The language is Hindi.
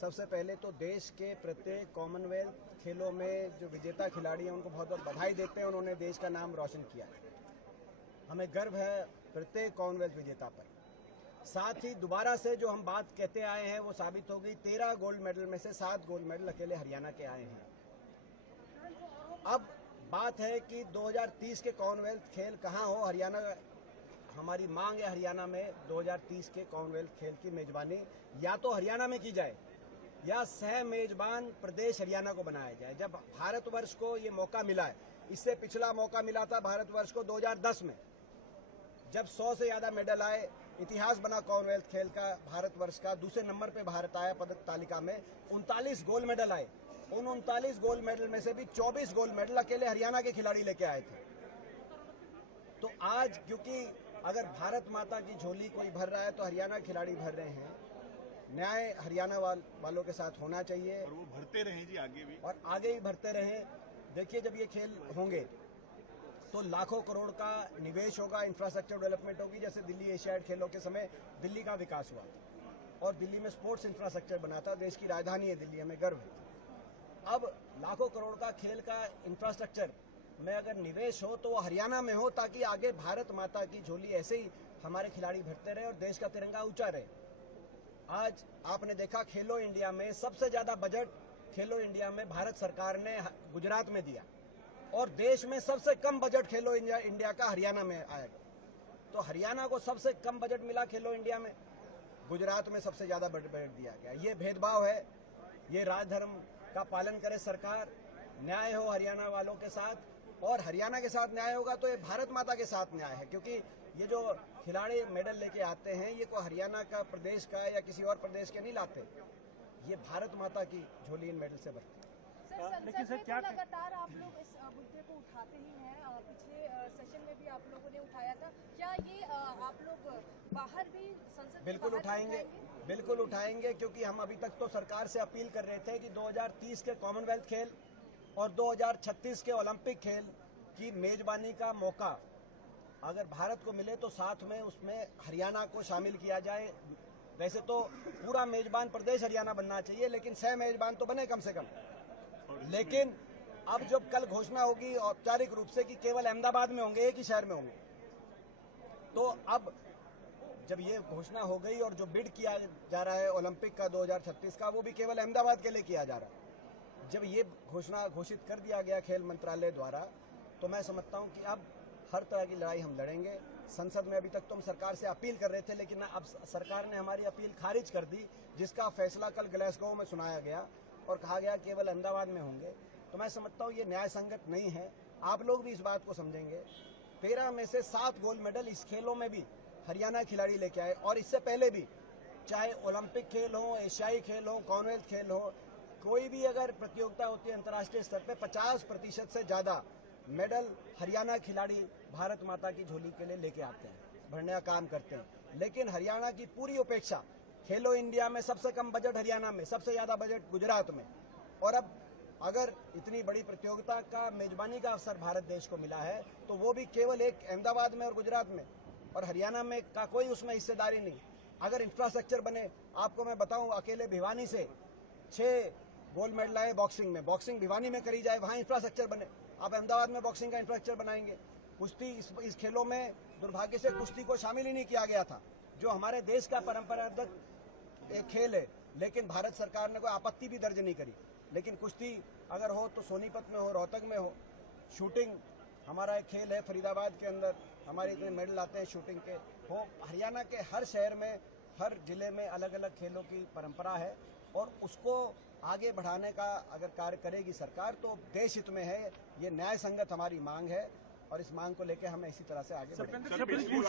सबसे पहले तो देश के प्रत्येक कॉमनवेल्थ खेलों में जो विजेता खिलाड़ी हैं उनको बहुत बहुत बधाई देते हैं। उन्होंने देश का नाम रोशन किया है। हमें गर्व है प्रत्येक कॉमनवेल्थ विजेता पर। साथ ही दोबारा से जो हम बात कहते आए हैं वो साबित हो गई। 13 गोल्ड मेडल में से 7 गोल्ड मेडल अकेले हरियाणा के आए हैं। अब बात है कि 2030 के कॉमनवेल्थ खेल कहाँ हो। हरियाणा, हमारी मांग है हरियाणा में 2030 के कॉमनवेल्थ खेल की मेजबानी या तो हरियाणा में की जाए या सह मेजबान प्रदेश हरियाणा को बनाया जाए। जब भारतवर्ष को ये मौका मिला है, इससे पिछला मौका मिला था भारतवर्ष को 2010 में, जब 100 से ज्यादा मेडल आए, इतिहास बना कॉमनवेल्थ खेल का भारतवर्ष का। दूसरे नंबर पे भारत आया पदक तालिका में, 39 गोल्ड मेडल आए। उन 39 गोल्ड मेडल में से भी 24 गोल्ड मेडल अकेले हरियाणा के खिलाड़ी लेके आए थे। तो आज क्योंकि अगर भारत माता की झोली कोई भर रहा है तो हरियाणा खिलाड़ी भर रहे हैं। न्याय हरियाणा वालों के साथ होना चाहिए और वो भरते रहें जी, आगे भी और आगे भी भरते रहें। देखिए, जब ये खेल होंगे तो लाखों करोड़ का निवेश होगा, इंफ्रास्ट्रक्चर डेवलपमेंट होगी। जैसे दिल्ली एशियाड खेलों के समय दिल्ली का विकास हुआ था और दिल्ली में स्पोर्ट्स इंफ्रास्ट्रक्चर बना था। देश की राजधानी है दिल्ली, हमें गर्व है। अब लाखों करोड़ का खेल का इंफ्रास्ट्रक्चर में अगर निवेश हो तो वो हरियाणा में हो, ताकि आगे भारत माता की झोली ऐसे ही हमारे खिलाड़ी भरते रहे और देश का तिरंगा ऊंचा रहे। आज आपने देखा खेलो इंडिया में सबसे ज्यादा बजट खेलो इंडिया में भारत सरकार ने गुजरात में दिया और देश में सबसे कम बजट खेलो इंडिया का हरियाणा में आएगा। तो हरियाणा को सबसे कम बजट मिला खेलो इंडिया में, गुजरात में सबसे ज्यादा बजट दिया गया। ये भेदभाव है, ये राजधर्म का पालन करे सरकार। न्याय हो हरियाणा वालों के साथ, और हरियाणा के साथ न्याय होगा तो ये भारत माता के साथ न्याय है। क्योंकि ये जो खिलाड़ी मेडल लेके आते हैं ये कोई हरियाणा का, प्रदेश का या किसी और प्रदेश के नहीं लाते, ये भारत माता की झोली इन मेडल से भरती है। लेकिन सर क्या लगातार आप लोग इस मुद्दे को उठाते ही हैं, पिछले सेशन में भी आप लोगों ने उठाया था। क्या ये आप लोग बाहर भी संसद बिल्कुल उठाएंगे, बिल्कुल उठाएंगे, क्योंकि हम अभी तक तो सरकार से अपील कर रहे थे कि 2030 के कॉमनवेल्थ खेल और 2036 के ओलंपिक खेल की मेजबानी का मौका अगर भारत को मिले तो साथ में उसमें हरियाणा को शामिल किया जाए। वैसे तो पूरा मेजबान प्रदेश हरियाणा बनना चाहिए, लेकिन सह मेजबान तो बने कम से कम। लेकिन अब जब कल घोषणा होगी औपचारिक रूप से कि केवल अहमदाबाद में होंगे, एक ही शहर में होंगे, तो अब जब ये घोषणा हो गई और जो बिड किया जा रहा है ओलंपिक का 2036 का, वो भी केवल अहमदाबाद के लिए किया जा रहा है। जब ये घोषणा घोषित कर दिया गया खेल मंत्रालय द्वारा, तो मैं समझता हूं कि अब हर तरह की लड़ाई हम लड़ेंगे। संसद में अभी तक तो हम सरकार से अपील कर रहे थे, लेकिन अब सरकार ने हमारी अपील खारिज कर दी, जिसका फैसला कल ग्लासगो में सुनाया गया और कहा गया केवल अहमदाबाद में होंगे। तो मैं समझता हूं ये न्याय संगत नहीं है। आप लोग भी इस बात को समझेंगे। 13 में से 7 गोल्ड मेडल इस खेलों में भी हरियाणा खिलाड़ी लेके आए, और इससे पहले भी चाहे ओलंपिक खेल हो, एशियाई खेल हो, कॉमनवेल्थ खेल हो, कोई भी अगर प्रतियोगिता होती है अंतर्राष्ट्रीय स्तर पे, 50% से ज्यादा मेडल हरियाणा खिलाड़ी भारत माता की झोली के लिए लेके आते हैं, भरने का काम करते हैं। लेकिन हरियाणा की पूरी उपेक्षा, खेलो इंडिया में सबसे कम बजट हरियाणा में, सबसे ज्यादा बजट गुजरात में। और अब अगर इतनी बड़ी प्रतियोगिता का मेजबानी का अवसर भारत देश को मिला है तो वो भी केवल एक अहमदाबाद में और गुजरात में, और हरियाणा में का कोई उसमें हिस्सेदारी नहीं। अगर इंफ्रास्ट्रक्चर बने, आपको मैं बताऊं, अकेले भिवानी से 6 गोल्ड मेडल आए बॉक्सिंग में, बॉक्सिंग भिवानी में करी जाए, वहां इंफ्रास्ट्रक्चर बने। आप अहमदाबाद में बॉक्सिंग का इंफ्रास्ट्रक्चर बनाएंगे। कुश्ती, इस खेलों में दुर्भाग्य से कुश्ती को शामिल ही नहीं किया गया था, जो हमारे देश का परंपरागत एक खेल है, लेकिन भारत सरकार ने कोई आपत्ति भी दर्ज नहीं करी। लेकिन कुश्ती अगर हो तो सोनीपत में हो, रोहतक में हो। शूटिंग हमारा एक खेल है, फरीदाबाद के अंदर हमारे इतने मेडल आते हैं शूटिंग के हो। हरियाणा के हर शहर में, हर जिले में अलग अलग खेलों की परंपरा है, और उसको आगे बढ़ाने का अगर कार्य करेगी सरकार तो देश हित में है। ये न्याय संगत हमारी मांग है और इस मांग को लेकर हम इसी तरह से आगे बढ़ेंगे।